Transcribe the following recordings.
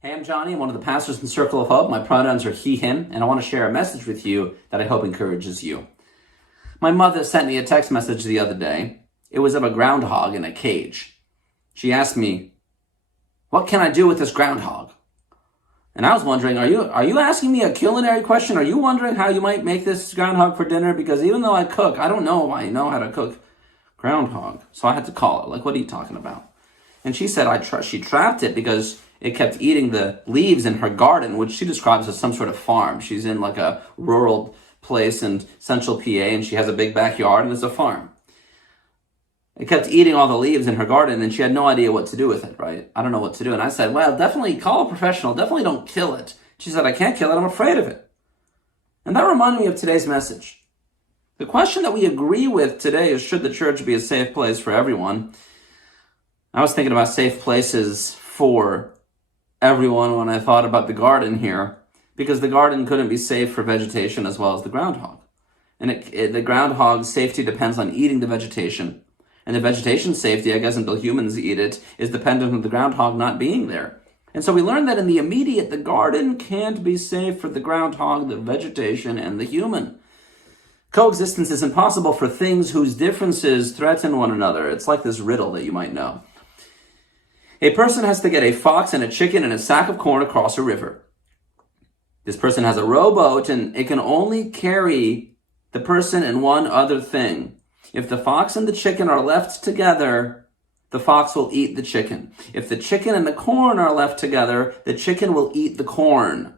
Hey, I'm Johnny. I'm one of the pastors in Circle of Hope. My pronouns are he, him, and I want to share a message with you that I hope encourages you. My mother sent me a text message the other day. It was of a groundhog in a cage. She asked me, "What can I do with this groundhog?" And I was wondering, are you asking me a culinary question? Are you wondering how you might make this groundhog for dinner? Because even though I cook, I don't know if I know how to cook groundhog. So I had to call her. Like, what are you talking about? And she said she trapped it because it kept eating the leaves in her garden, which she describes as some sort of farm. She's in like a rural place in central PA, and she has a big backyard, and it's a farm. It kept eating all the leaves in her garden, and she had no idea what to do with it, right? I don't know what to do. And I said, well, definitely call a professional. Definitely don't kill it. She said, I can't kill it. I'm afraid of it. And that reminded me of today's message. The question that we agree with today is, should the church be a safe place for everyone? I was thinking about safe places for everyone when I thought about the garden here, because the garden couldn't be safe for vegetation as well as the groundhog. And the groundhog's safety depends on eating the vegetation. And the vegetation's safety, I guess until humans eat it, is dependent on the groundhog not being there. And so we learned that in the immediate, the garden can't be safe for the groundhog, the vegetation, and the human. Coexistence is impossible for things whose differences threaten one another. It's like this riddle that you might know. A person has to get a fox and a chicken and a sack of corn across a river. This person has a rowboat, and it can only carry the person and one other thing. If the fox and the chicken are left together, the fox will eat the chicken. If the chicken and the corn are left together, the chicken will eat the corn.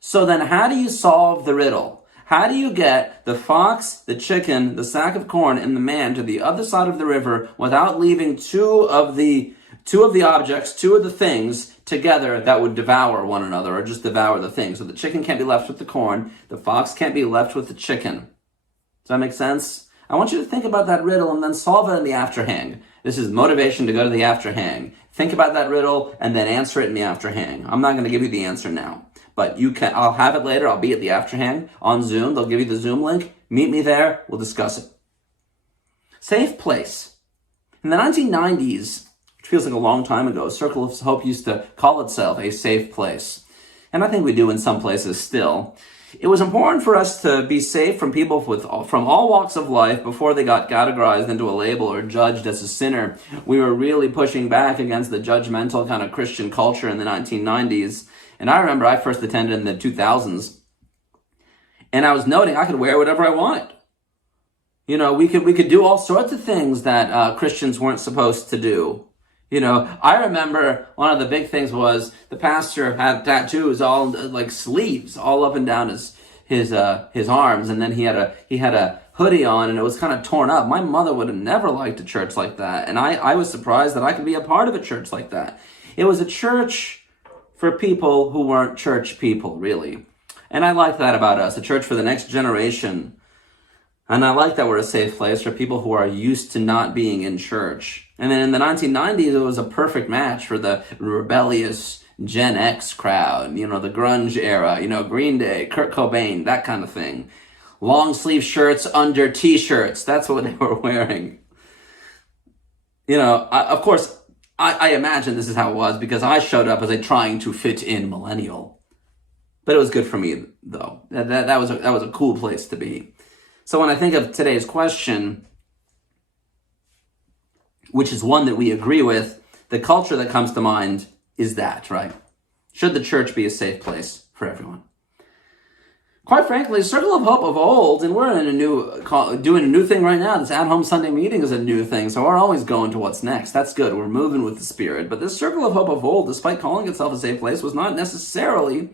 So then how do you solve the riddle? How do you get the fox, the chicken, the sack of corn, and the man to the other side of the river without leaving two of the objects, two of the things together that would devour one another, or just devour the thing? So the chicken can't be left with the corn. The fox can't be left with the chicken. Does that make sense? I want you to think about that riddle and then solve it in the afterhang. This is motivation to go to the afterhang. Think about that riddle and then answer it in the afterhang. I'm not going to give you the answer now, but I'll have it later. I'll be at the afterhang on Zoom. They'll give you the Zoom link. Meet me there. We'll discuss it. Safe place. In the 1990s, which feels like a long time ago, Circle of Hope used to call itself a safe place. And I think we do in some places still. It was important for us to be safe from people from all walks of life before they got categorized into a label or judged as a sinner. We were really pushing back against the judgmental kind of Christian culture in the 1990s. And I remember I first attended in the 2000s. And I was noting I could wear whatever I wanted. You know, we could do all sorts of things that Christians weren't supposed to do. You know, I remember one of the big things was the pastor had tattoos, all like sleeves, all up and down his arms, and then he had a hoodie on, and it was kind of torn up. My mother would have never liked a church like that, and I was surprised that I could be a part of a church like that. It was a church for people who weren't church people, really, and I like that about us, a church for the next generation. And I like that we're a safe place for people who are used to not being in church. And then in the 1990s, it was a perfect match for the rebellious Gen X crowd, you know, the grunge era, you know, Green Day, Kurt Cobain, that kind of thing. Long sleeve shirts under t-shirts. That's what they were wearing. You know, of course, I imagine this is how it was because I showed up as a trying to fit in millennial. But it was good for me, though. That was a cool place to be. So when I think of today's question, which is one that we agree with, the culture that comes to mind is that, right? Should the church be a safe place for everyone? Quite frankly, Circle of Hope of old, and we're doing a new thing right now. This at-home Sunday meeting is a new thing, so we're always going to what's next. That's good. We're moving with the Spirit. But this Circle of Hope of old, despite calling itself a safe place, was not necessarily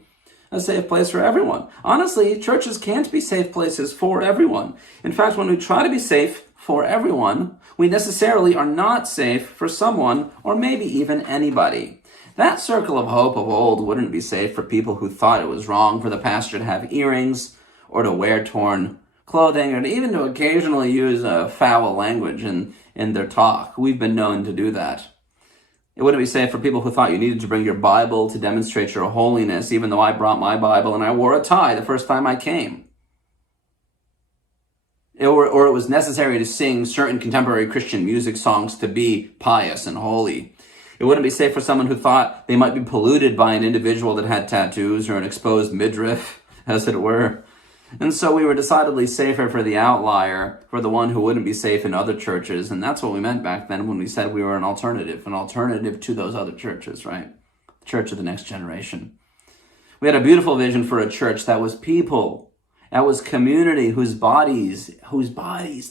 a safe place for everyone. Honestly, churches can't be safe places for everyone. In fact, when we try to be safe for everyone, we necessarily are not safe for someone or maybe even anybody. That Circle of Hope of old wouldn't be safe for people who thought it was wrong for the pastor to have earrings or to wear torn clothing or even to occasionally use foul language in their talk. We've been known to do that. It wouldn't be safe for people who thought you needed to bring your Bible to demonstrate your holiness, even though I brought my Bible and I wore a tie the first time I came. Or it was necessary to sing certain contemporary Christian music songs to be pious and holy. It wouldn't be safe for someone who thought they might be polluted by an individual that had tattoos or an exposed midriff, as it were. And so we were decidedly safer for the outlier, for the one who wouldn't be safe in other churches. And that's what we meant back then when we said we were an alternative to those other churches, right? The church of the next generation. We had a beautiful vision for a church that was people, that was community whose bodies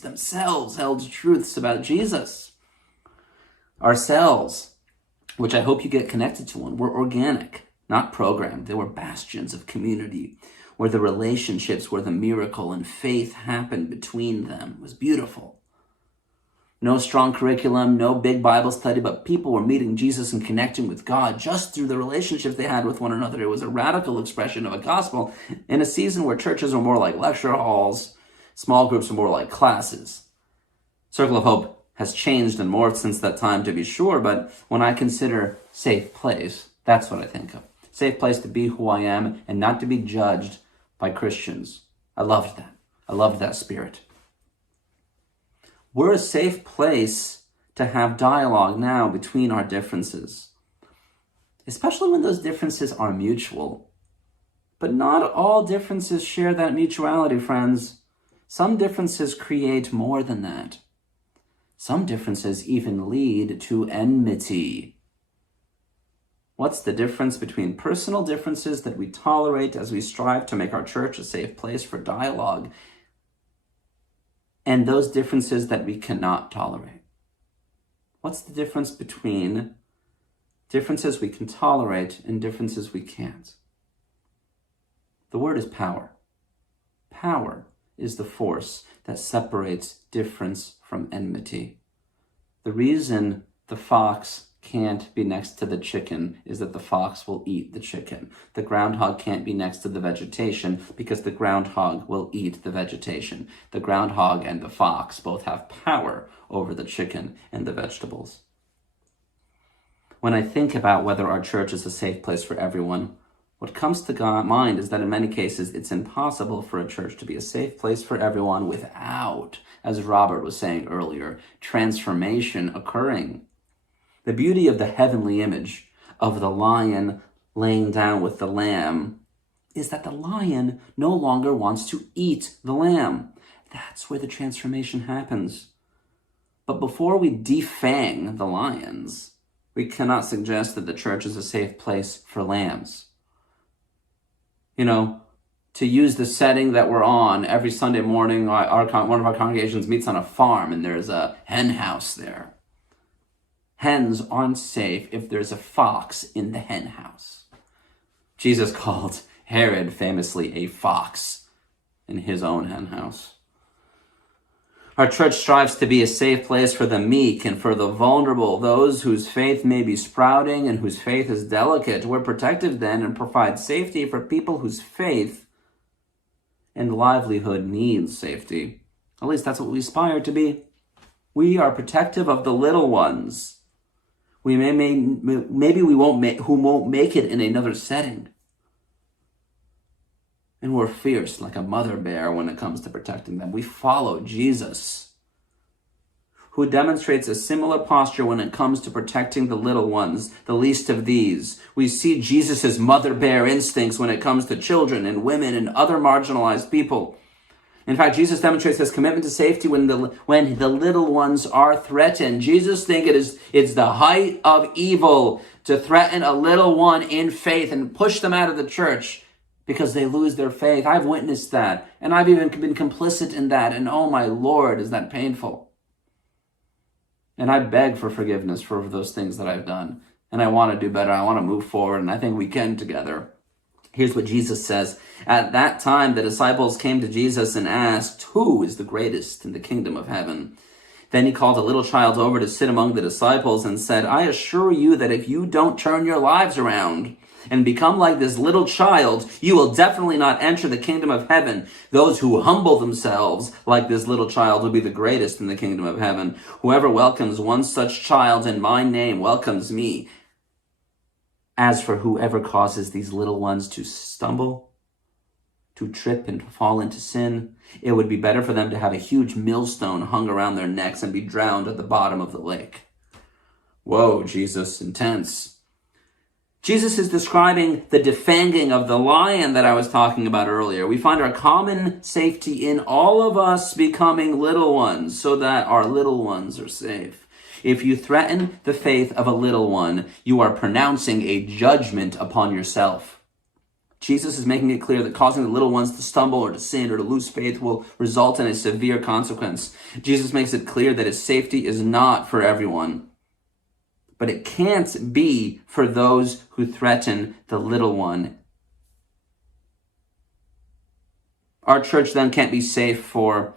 themselves held truths about Jesus. Our cells, which I hope you get connected to one, were organic, not programmed. They were bastions of community, where the relationships, where the miracle and faith happened between them. It was beautiful. No strong curriculum, no big Bible study, but people were meeting Jesus and connecting with God just through the relationships they had with one another. It was a radical expression of a gospel in a season where churches were more like lecture halls, small groups were more like classes. Circle of Hope has changed and morphed since that time, to be sure, but when I consider safe place, that's what I think of. Safe place to be who I am and not to be judged by Christians. I loved that. I loved that spirit. We're a safe place to have dialogue now between our differences, especially when those differences are mutual. But not all differences share that mutuality, friends. Some differences create more than that. Some differences even lead to enmity. What's the difference between personal differences that we tolerate as we strive to make our church a safe place for dialogue and those differences that we cannot tolerate? What's the difference between differences we can tolerate and differences we can't? The word is power. Power is the force that separates difference from enmity. The reason the fox can't be next to the chicken is that the fox will eat the chicken. The groundhog can't be next to the vegetation because the groundhog will eat the vegetation. The groundhog and the fox both have power over the chicken and the vegetables. When I think about whether our church is a safe place for everyone, what comes to mind is that in many cases it's impossible for a church to be a safe place for everyone without, as Robert was saying earlier, transformation occurring. The beauty of the heavenly image of the lion laying down with the lamb is that the lion no longer wants to eat the lamb. That's where the transformation happens. But before we defang the lions, we cannot suggest that the church is a safe place for lambs. You know, to use the setting that we're on, every Sunday morning, one of our congregations meets on a farm and there's a hen house there. Hens aren't safe if there's a fox in the hen house. Jesus called Herod famously a fox in his own hen house. Our church strives to be a safe place for the meek and for the vulnerable, those whose faith may be sprouting and whose faith is delicate. We're protective then and provide safety for people whose faith and livelihood needs safety. At least that's what we aspire to be. We are protective of the little ones. Maybe we won't make it in another setting. And we're fierce like a mother bear when it comes to protecting them. We follow Jesus, who demonstrates a similar posture when it comes to protecting the little ones, the least of these. We see Jesus' mother bear instincts when it comes to children and women and other marginalized people. In fact, Jesus demonstrates his commitment to safety when the little ones are threatened. Jesus thinks it's the height of evil to threaten a little one in faith and push them out of the church because they lose their faith. I've witnessed that, and I've even been complicit in that, and oh my Lord, is that painful. And I beg for forgiveness for those things that I've done, and I want to do better. I want to move forward, and I think we can together. Here's what Jesus says. At that time, the disciples came to Jesus and asked, "Who is the greatest in the kingdom of heaven?" Then he called a little child over to sit among the disciples and said, "I assure you that if you don't turn your lives around and become like this little child, you will definitely not enter the kingdom of heaven. Those who humble themselves like this little child will be the greatest in the kingdom of heaven. Whoever welcomes one such child in my name welcomes me. As for whoever causes these little ones to stumble, to trip and to fall into sin, it would be better for them to have a huge millstone hung around their necks and be drowned at the bottom of the lake." Whoa, Jesus, intense. Jesus is describing the defanging of the lion that I was talking about earlier. We find our common safety in all of us becoming little ones so that our little ones are safe. If you threaten the faith of a little one, you are pronouncing a judgment upon yourself. Jesus is making it clear that causing the little ones to stumble or to sin or to lose faith will result in a severe consequence. Jesus makes it clear that his safety is not for everyone. But it can't be for those who threaten the little one. Our church then can't be safe for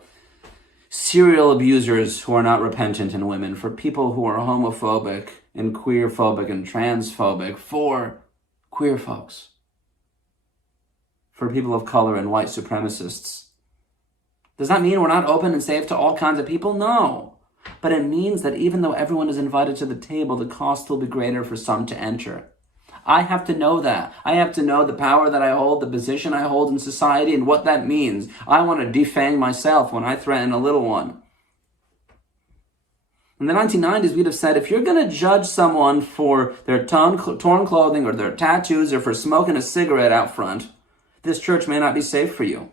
serial abusers who are not repentant in women, for people who are homophobic and queerphobic and transphobic, for queer folks, for people of color and white supremacists. Does that mean we're not open and safe to all kinds of people? No. But it means that even though everyone is invited to the table, the cost will be greater for some to enter. I have to know that. I have to know the power that I hold, the position I hold in society, and what that means. I want to defang myself when I threaten a little one. In the 1990s, we'd have said, if you're going to judge someone for their torn clothing or their tattoos or for smoking a cigarette out front, this church may not be safe for you.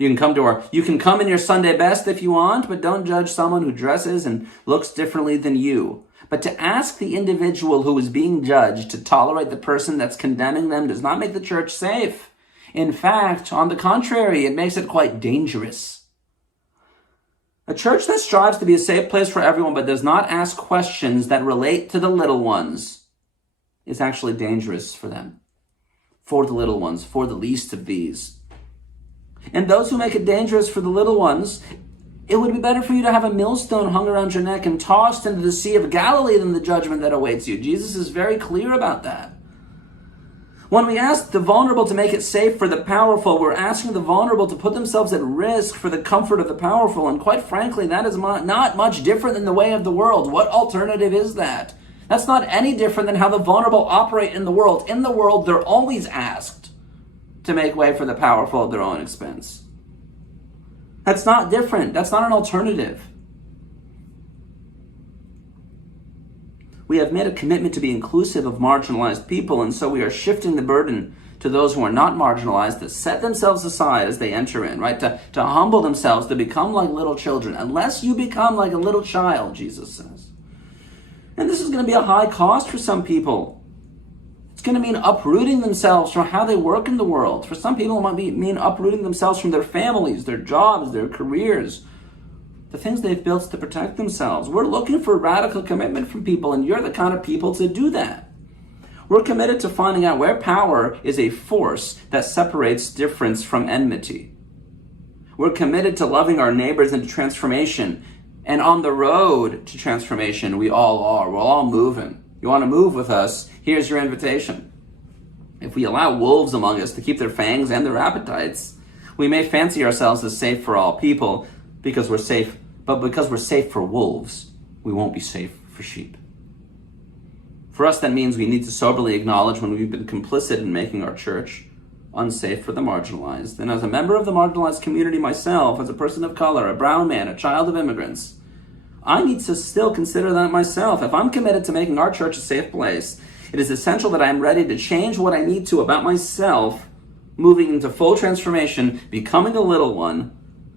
You can come in your Sunday best if you want, but don't judge someone who dresses and looks differently than you. But to ask the individual who is being judged to tolerate the person that's condemning them does not make the church safe. In fact, on the contrary, it makes it quite dangerous. A church that strives to be a safe place for everyone but does not ask questions that relate to the little ones is actually dangerous for them, for the little ones, for the least of these. And those who make it dangerous for the little ones, it would be better for you to have a millstone hung around your neck and tossed into the Sea of Galilee than the judgment that awaits you. Jesus is very clear about that. When we ask the vulnerable to make it safe for the powerful, we're asking the vulnerable to put themselves at risk for the comfort of the powerful. And quite frankly, that is not much different than the way of the world. What alternative is that? That's not any different than how the vulnerable operate in the world. In the world, they're always asked to make way for the powerful at their own expense. That's not different. That's not an alternative. We have made a commitment to be inclusive of marginalized people, and so we are shifting the burden to those who are not marginalized, to set themselves aside as they enter in, right? To humble themselves, to become like little children. Unless you become like a little child, Jesus says. And this is going to be a high cost for some people. It's going to mean uprooting themselves from how they work in the world. For some people, it might mean uprooting themselves from their families, their jobs, their careers, the things they've built to protect themselves. We're looking for radical commitment from people, and you're the kind of people to do that. We're committed to finding out where power is a force that separates difference from enmity. We're committed to loving our neighbors into transformation. And on the road to transformation, we all are. We're all moving. You want to move with us? Here's your invitation. If we allow wolves among us to keep their fangs and their appetites, we may fancy ourselves as safe for all people because we're safe, but because we're safe for wolves, we won't be safe for sheep. For us, that means we need to soberly acknowledge when we've been complicit in making our church unsafe for the marginalized. And as a member of the marginalized community myself, as a person of color, a brown man, a child of immigrants, I need to still consider that myself. If I'm committed to making our church a safe place, it is essential that I am ready to change what I need to about myself, moving into full transformation, becoming a little one,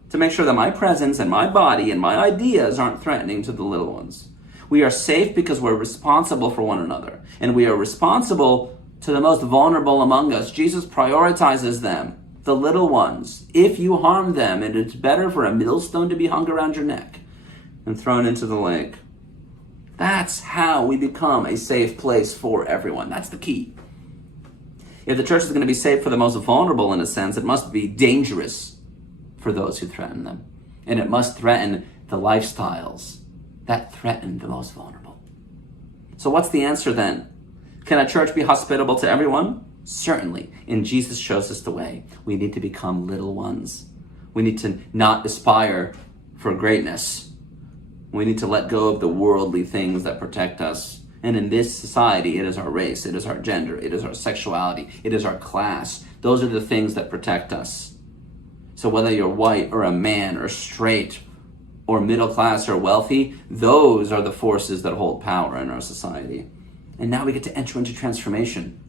to make sure that my presence and my body and my ideas aren't threatening to the little ones. We are safe because we're responsible for one another, and we are responsible to the most vulnerable among us. Jesus prioritizes them, the little ones. If you harm them, it is better for a millstone to be hung around your neck and thrown into the lake. That's how we become a safe place for everyone. That's the key. If the church is going to be safe for the most vulnerable, in a sense, it must be dangerous for those who threaten them. And it must threaten the lifestyles that threaten the most vulnerable. So what's the answer then? Can a church be hospitable to everyone? Certainly. And Jesus shows us the way. We need to become little ones. We need to not aspire for greatness. We need to let go of the worldly things that protect us. And in this society, it is our race, it is our gender, it is our sexuality, it is our class. Those are the things that protect us. So whether you're white or a man or straight or middle class or wealthy, those are the forces that hold power in our society. And now we get to enter into transformation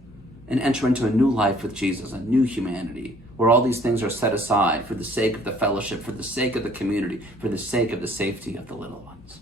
and enter into a new life with Jesus, a new humanity, where all these things are set aside for the sake of the fellowship, for the sake of the community, for the sake of the safety of the little ones.